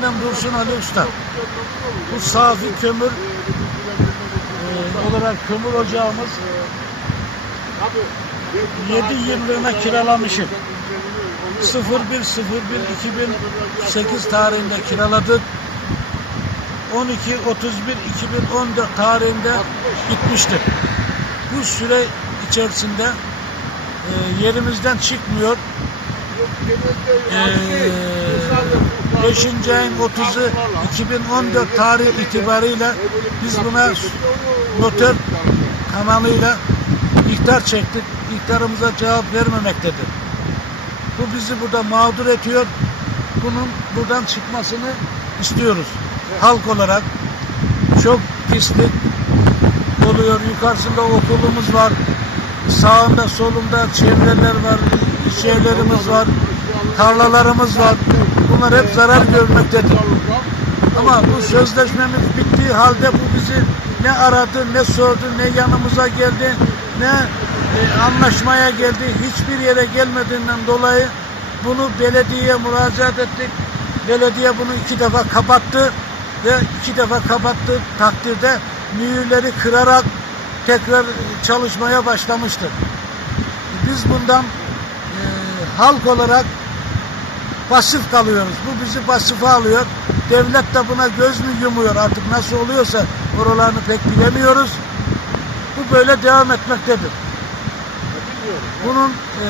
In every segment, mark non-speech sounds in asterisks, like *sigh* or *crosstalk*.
ismim Dursun Ali Usta. Bu safi kömür e, olarak kömür ocağımız 7 yıllığına kiralamışım. 01.01.2008 tarihinde kiraladık. 12.31.2014 tarihinde gitmiştir. Bu süre içerisinde e, yerimizden çıkmıyor. E, 5. ayın 30'u 2014 tarih itibariyle biz buna noter kanalıyla ihtar çektik. İhtarımıza cevap vermemektedir. Bu bizi burada mağdur ediyor. Bunun buradan çıkmasını istiyoruz. Halk olarak çok pislik oluyor. Yukarısında okulumuz var. Sağında solunda çevreler var. iş yerlerimiz var. Tarlalarımız var. Bunlar hep zarar görmektedir. Ama bu sözleşmemiz bittiği halde bu bizi ne aradı, ne sordu, ne yanımıza geldi, ne e, anlaşmaya geldi. Hiçbir yere gelmediğinden dolayı bunu belediyeye müracaat ettik. Belediye bunu iki defa kapattı ve iki defa kapattı takdirde mühürleri kırarak tekrar çalışmaya başlamıştır. Biz bundan e, halk olarak pasif kalıyoruz. Bu bizi pasife alıyor. Devlet de buna göz mü yumuyor artık nasıl oluyorsa oralarını pek bilemiyoruz. Bu böyle devam etmektedir. Bunun e,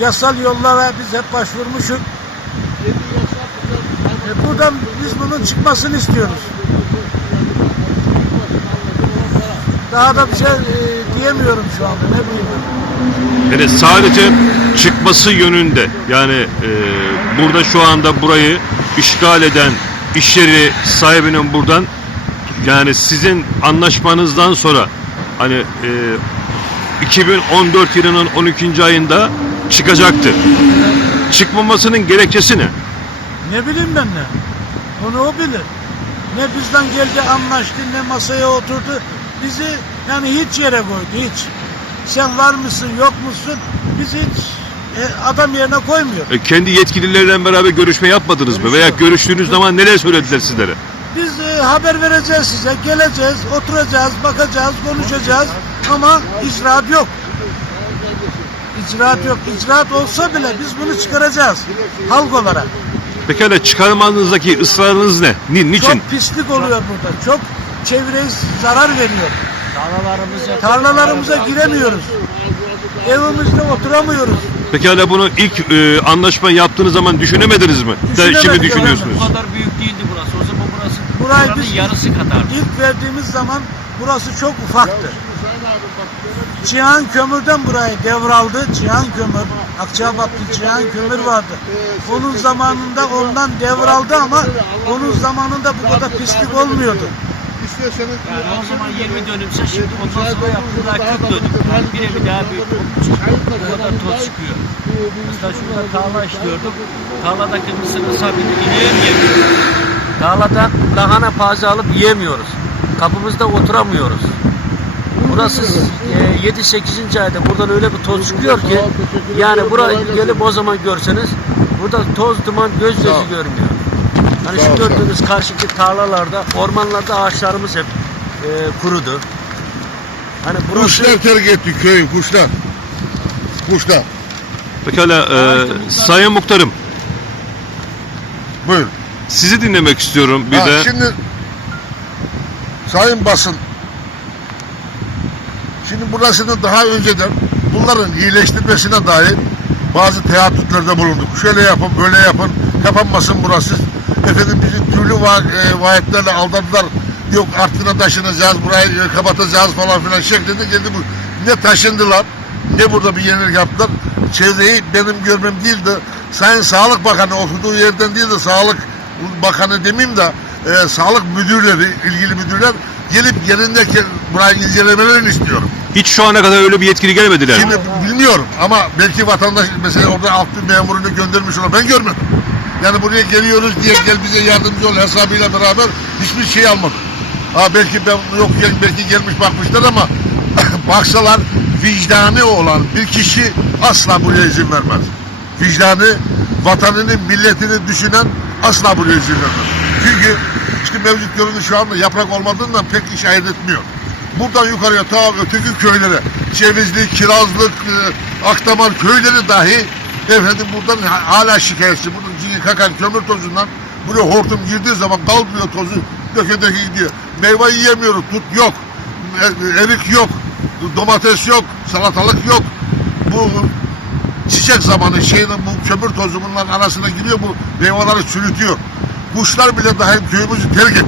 yasal yollara biz hep başvurmuşuz. E, buradan biz bunun çıkmasını istiyoruz. Daha da bir şey e, diyemiyorum şu anda ne bileyim. Yani sadece çıkması yönünde yani e, burada şu anda burayı işgal eden iş yeri sahibinin buradan yani sizin anlaşmanızdan sonra hani e, 2014 yılının 12. ayında çıkacaktı. Çıkmamasının gerekçesi ne? Ne bileyim ben ne? Onu o bilir. Ne bizden geldi anlaştı ne masaya oturdu. Bizi yani hiç yere koydu hiç. Sen var mısın yok musun? Biz hiç e, adam yerine koymuyor. E, kendi yetkililerle beraber görüşme yapmadınız mı? Veya görüştüğünüz zaman neler söylediler sizlere? Biz e, haber vereceğiz size. Geleceğiz, oturacağız, bakacağız, konuşacağız. Ama icraat yok. İcraat yok. İcraat olsa bile biz bunu çıkaracağız. Halk olarak. Pekala çıkarmanızdaki ısrarınız ne? Ni, niçin? Çok pislik oluyor burada. Çok çevreye zarar veriyor. Tarlalarımız Tarlalarımıza giremiyoruz. Evimizde oturamıyoruz. Pekala bunu ilk e, anlaşma yaptığınız zaman düşünemediniz mi? Düşünemedik şimdi düşünüyorsunuz. Bu kadar büyük değildi burası. O zaman burası Burayı buranın biz- yarısı kadardı. İlk verdiğimiz zaman burası çok ufaktı. Cihan Kömür'den burayı devraldı. Cihan Kömür, Akçabatlı Cihan Kömür vardı. Onun zamanında ondan devraldı ama onun zamanında bu kadar pislik olmuyordu. Yani o zaman 20 dönümse şimdi ondan sonra yaptılar 40 dönüm. Yani bir evi daha büyük. Bu kadar toz çıkıyor. Mesela şurada tarla işliyorduk. Tarladaki mısırın sabini ineğe yemiyoruz. Tarladan lahana pazı alıp yiyemiyoruz. Kapımızda oturamıyoruz. Burası e, 7-8. ayda buradan öyle bir toz çıkıyor ki yani buraya gelip o zaman görseniz burada toz duman göz gözü görmüyor. Hani şu gördüğünüz karşıki tarlalarda, ormanlarda ağaçlarımız hep e, kurudu. Hani burası Kuşlar terk etti köyü kuşlar. Kuşlar. Pekala e, Sayın Muhtarım Buyur. sizi dinlemek istiyorum bir Ha, de. Şimdi sayın basın şimdi burasını daha önceden bunların iyileştirmesine dair bazı teyattütlerde bulunduk. Şöyle yapın, böyle yapın, kapanmasın burası. Efendim bizi türlü va e, vaatlerle aldadılar. Yok artına taşınacağız, burayı e, kapatacağız falan filan şeklinde geldi bu. Ne taşındılar, ne burada bir yenilik yaptılar. Çevreyi benim görmem değil de Sayın Sağlık Bakanı oturduğu yerden değil de Sağlık Bakanı demeyeyim de e, sağlık müdürleri, ilgili müdürler gelip yerindeki burayı incelemelerini istiyorum. Hiç şu ana kadar öyle bir yetkili gelmediler. Şimdi bilmiyorum ama belki vatandaş mesela orada alt bir memurunu göndermiş olur. Ben görmedim. Yani buraya geliyoruz diye gel bize yardımcı ol hesabıyla beraber hiçbir şey almadık. Ha belki ben yok belki gelmiş bakmışlar ama *coughs* baksalar vicdanı olan bir kişi asla buraya izin vermez. Vicdanı, vatanını, milletini düşünen asla buraya izin vermem. Çünkü işte mevcut görüntü şu anda yaprak olmadığından pek işaret etmiyor. Buradan yukarıya ta öteki köylere, Cevizli, Kirazlık, e, Akdamar köyleri dahi efendim buradan ha- hala şikayetçi. Buradan kakan kömür tozundan buraya hortum girdiği zaman kaldırıyor tozu döke döke gidiyor. Meyve yiyemiyoruz, tut yok, e- erik yok, domates yok, salatalık yok. Bu çiçek zamanı şeyin bu kömür tozu bunların arasına giriyor bu meyveleri çürütüyor. Kuşlar bile dahi köyümüzü terk etti.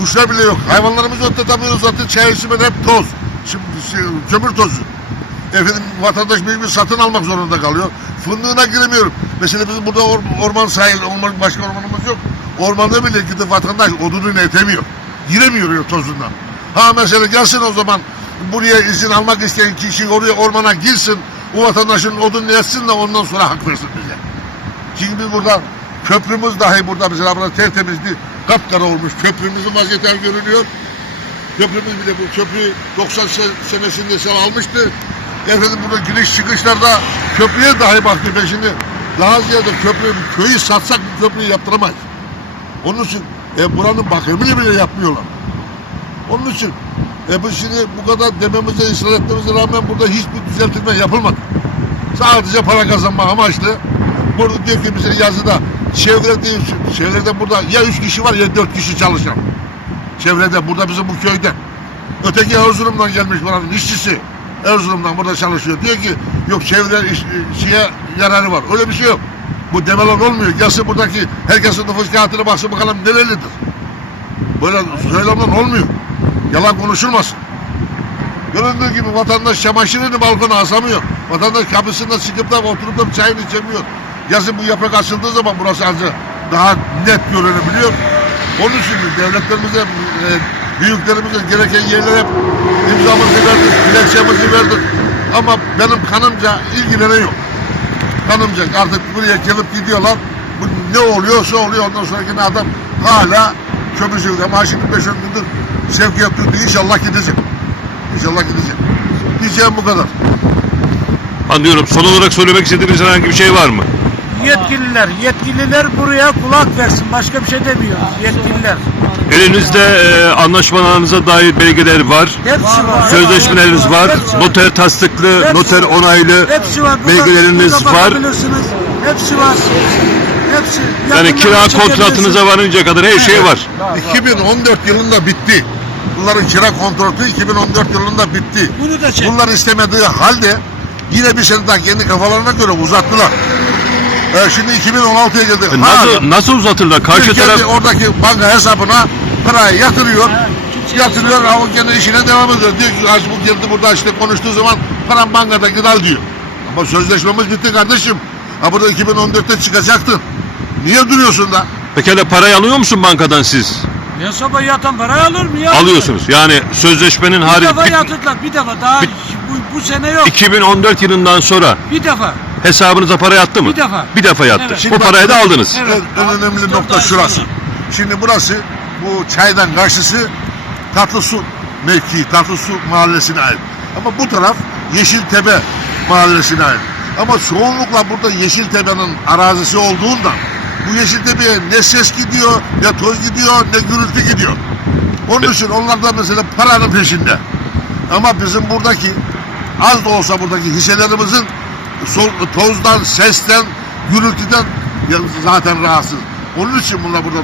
Kuşlar bile yok. Hayvanlarımızı otlatamıyoruz zaten çay içimen hep toz. Şimdi şey, kömür tozu. Efendim vatandaş mecbur satın almak zorunda kalıyor. Fındığına giremiyorum. Mesela bizim burada or- orman sahil, orman, başka ormanımız yok. Ormanda bile gidip vatandaş odununu etemiyor. Giremiyor ya tozundan. Ha mesela gelsin o zaman buraya izin almak isteyen kişi oraya ormana girsin. O vatandaşın odununu etsin de ondan sonra hak versin bize. Çünkü biz burada köprümüz dahi burada mesela burada tertemizdi. Kapkara olmuş. Köprümüzün vaziyeti görünüyor. Köprümüz bile bu köprüyü 90 se- senesinde sel almıştı. Efendim burada giriş çıkışlarda köprüye dahi baktı. Ben şimdi daha ziyade köprü, köyü satsak bu köprüyü yaptıramayız. Onun için e, buranın bakımını bile yapmıyorlar. Onun için e, bu şimdi bu kadar dememize, ısrar etmemize rağmen burada hiçbir düzeltme yapılmadı. Sadece para kazanma amaçlı. Burada diyor ki bize yazıda çevre değil, çevrede burada ya üç kişi var ya dört kişi çalışan. Çevrede burada bizim bu köyde. Öteki Erzurum'dan gelmiş buranın işçisi. Erzurum'dan burada çalışıyor. Diyor ki yok çevre iş, şeye yararı var. Öyle bir şey yok. Bu demeler olmuyor. Gelsin buradaki herkesin nüfus kağıtına baksın bakalım nerelidir. Böyle söylemler olmuyor. Yalan konuşulmasın. Göründüğü gibi vatandaş çamaşırını balkona asamıyor. Vatandaş kapısında çıkıp da oturup da çayını içemiyor. Yazın bu yaprak açıldığı zaman burası ancak daha net görünebiliyor. Onun için devletlerimize, e, büyüklerimize gereken yerlere hep imzamızı verdik, dilekçemizi verdik. Ama benim kanımca ilgilenen yok. Kanımca artık buraya gelip gidiyorlar. Bu ne oluyorsa oluyor. Ondan sonra yine adam hala kömürcülük. Ama şimdi 5-10 gündür sevkiyat tuttu. İnşallah gidecek. İnşallah gidecek. Diyeceğim bu kadar. Anlıyorum. Son olarak söylemek istediğiniz herhangi bir şey var mı? Yetkililer, yetkililer buraya kulak versin. Başka bir şey demiyoruz. Yetkililer. Elinizde e, anlaşmalarınıza dair belgeler var. Hepsi var. Sözleşmeleriniz var. Hepsi Noter tasdikli, Hepsi noter var. onaylı Hepsi var. Burada- belgeleriniz burada var. bakabilirsiniz. Hepsi var. Hepsi. Yani Yakından kira çekebilirsiniz. kontratınıza varıncaya kadar her şey var. 2014 yılında bitti. Bunların kira kontratı 2014 yılında bitti. Bunu da çek. Bunlar istemediği halde yine bir sene daha kendi kafalarına göre uzattılar. Ee, şimdi 2016'ya geldi. E, Hala Nasıl, nasıl uzatırlar? Karşı taraf oradaki banka hesabına parayı yatırıyor. Kimseye Yatırıyor ama o kendi işine devam ediyor. Diyor ki "Ay, bu geldi burada işte konuştuğu zaman param bankada gidal diyor. Ama sözleşmemiz bitti kardeşim. Ha burada 2014'te çıkacaktın. Niye duruyorsun da? Pekala parayı alıyor musun bankadan siz? Hesaba yatan parayı alır mı ya? Alıyorsunuz. Yani sözleşmenin Bir harici defa yatırdılar. Bir defa. Daha Bir- bu, bu sene yok. 2014 yılından sonra Bir defa. Hesabınıza para yattı mı? Bir defa. Bir defa yattı. Evet. Bu Şimdi parayı da aldınız. Evet. En, önemli nokta şurası. Şimdi burası bu çaydan karşısı Tatlısu mevkii, Tatlısu mahallesine ait. Ama bu taraf Yeşiltepe mahallesine ait. Ama çoğunlukla burada Yeşiltepe'nin arazisi olduğundan bu Yeşiltepe'ye ne ses gidiyor, ne toz gidiyor, ne gürültü gidiyor. Onun için onlar da mesela paranın peşinde. Ama bizim buradaki az da olsa buradaki hisselerimizin tozdan, sesten, gürültüden zaten rahatsız. Onun için bunlar burada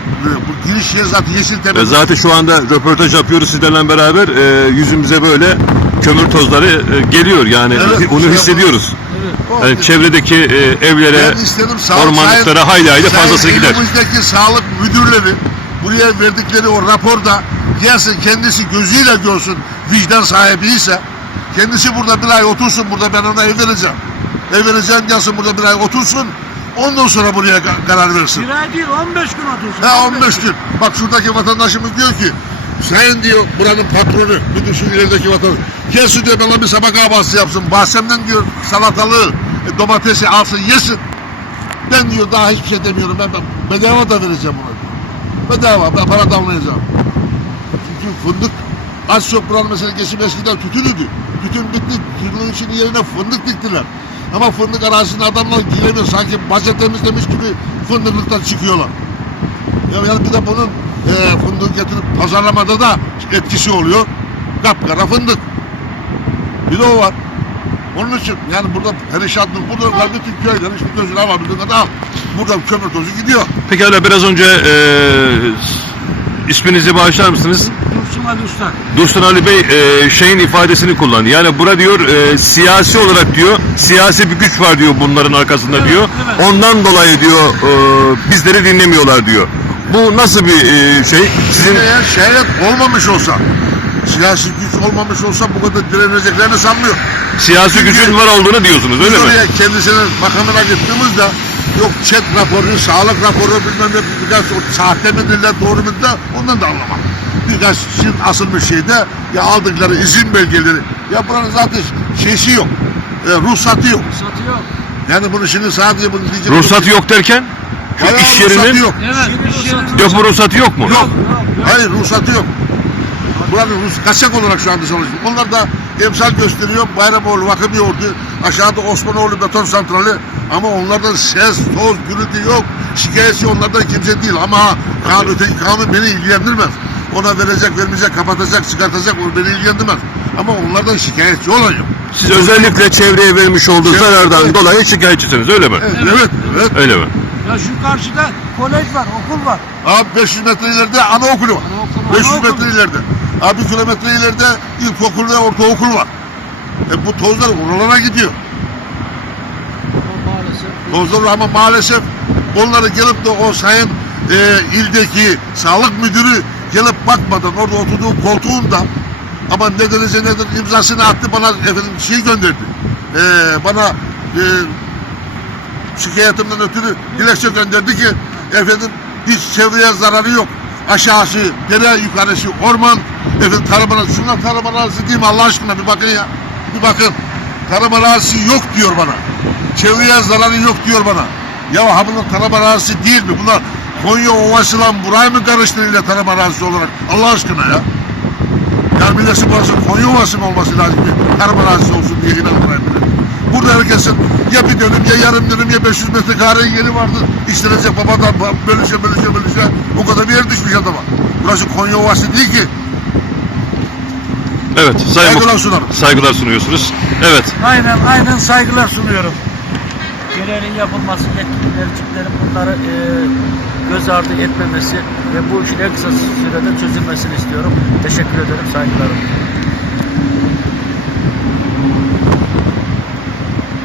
bu giriş yeri zaten Yeşiltepe. Ve zaten şu anda röportaj yapıyoruz sizlerle beraber. E, yüzümüze böyle kömür tozları e, geliyor. Yani Evet, onu şey hissediyoruz. O- Yani çevredeki e, evlere, istedim sağlık ormanlıklara sayın- hayli hayli fazlası gider. Elimizdeki sağlık müdürleri buraya verdikleri o raporda gelsin kendisi gözüyle görsün vicdan sahibiyse kendisi burada bir ay otursun burada ben ona ev vereceğim. Ev vereceğim gelsin burada bir ay otursun ondan sonra buraya ka- karar versin. Bir ay değil 15 gün otursun. Ha 15 gün. Bak şuradaki vatandaşımız diyor ki sen diyor buranın patronu, bütün şu ilerideki vatandaş. Gelsin diyor bana bir sabah kahvaltısı yapsın. Bahçemden diyor salatalığı, e, domatesi alsın yesin. Ben diyor daha hiçbir şey demiyorum. Ben, ben bedava da vereceğim diyor. Bedava ben para damlayacağım. Çünkü fındık az çok buranın mesela geçim eskiden tütünüydü. Tütün bitti. Tütünün için yerine fındık diktiler. Ama fındık arazisinde adamlar giremiyor. Sanki bahçe temizlemiş gibi fındıklıktan çıkıyorlar. Ya yani bir de bunun e, fındığı getirip pazarlamada da etkisi oluyor. Kapkara fındık. Bir de o var. Onun için yani burada perişanlık, burada var bütün köyler işte gözünü alabildiğin kadar. Buradan kömür tozu gidiyor. Pekala biraz önce e, isminizi bağışlar mısınız? Dursun Ali Usta. Dursun Ali Bey e, şeyin ifadesini kullandı. Yani bura diyor e, siyasi olarak diyor siyasi bir güç var diyor bunların arkasında Evet, diyor. evet. Ondan dolayı diyor e, bizleri dinlemiyorlar diyor. Bu nasıl bir e, şey? Sizin Eğer şehret olmamış olsa, siyasi güç olmamış olsa bu kadar direneceklerini sanmıyorum. siyasi Çünkü- gücün var olduğunu diyorsunuz öyle Biz mi? oraya kendisinin makamına gittiğimizde yok chat raporu, sağlık raporu bilmem ne birkaç o sahte midirler doğru midirler ondan da anlamam. Birkaç şirt asılmış şeyde ya aldıkları izin belgeleri ya buranın zaten şeysi yok. E, ruhsatı yok. Satıyor. Yani bunu şimdi sadece bunu diyecek. Ruhsatı yok derken şu Bayağı iş ruhsatı yerinin yok. Evet. iş yerinin depo ruhsatı yok mu? Yok. Hayır ruhsatı yok. Buranın Rus kaçak olarak şu anda çalışıyor. Onlar da emsal gösteriyor. Bayramoğlu Vakım Yoğurdu. Aşağıda Osmanoğlu Beton Santrali. Ama onlardan ses, toz, gürültü yok. Şikayetçi onlardan kimse değil. Ama kanun, kanun beni ilgilendirmez. Ona verecek, vermeyecek, kapatacak, çıkartacak. O beni ilgilendirmez. Ama onlardan şikayetçi olan yok. Siz özellikle çevreye vermiş olduğu Çevre- zarardan evet. dolayı şikayetçisiniz öyle mi? Evet, evet. evet. Öyle mi? Ya şu karşıda kolej var, okul var. Abi 500 metre ileride anaokulu var. Anaokulu, 500 anaokulu. metre ileride. Abi kilometre ileride ilkokul ve ortaokul var. E bu tozlar oralara gidiyor. Tozlar ama maalesef onları gelip de o sayın e, ildeki sağlık müdürü gelip bakmadan orada oturduğu koltuğunda ama ne derece nedir imzasını attı bana efendim şey gönderdi. E, bana e, şikayetimden ötürü dilekçe gönderdi ki efendim hiç çevreye zararı yok. Aşağısı, dere yukarısı, orman, efendim tarım arazisi. Şunlar tarım arazisi değil mi Allah aşkına bir bakın ya. Bir bakın. Tarım arazisi yok diyor bana. Çevreye zararı yok diyor bana. Ya ha bunlar tarım arazisi değil mi? Bunlar Konya Ovası'la burayı mı karıştırıyla tarım arazisi olarak? Allah aşkına ya. Ya millesi burası Konya Ovası mı olması lazım ki tarım arazisi olsun diye inanmayın bile. Burada herkesin ya bir dönüm ya yarım dönüm ya 500 metrekare yeri vardı. İşlenecek babadan bölüşe bölüşe bölüşe o kadar bir yer düşmüş adama. Burası Konya Ovası değil ki. Evet. Sayın Saygılar sunarım. Saygılar sunuyorsunuz. Evet. Aynen, aynen saygılar sunuyorum. Gereğinin yapılması, yetkililerin bunları e, göz ardı etmemesi ve bu işin en kısa sürede çözülmesini istiyorum. Teşekkür ederim, saygılarım.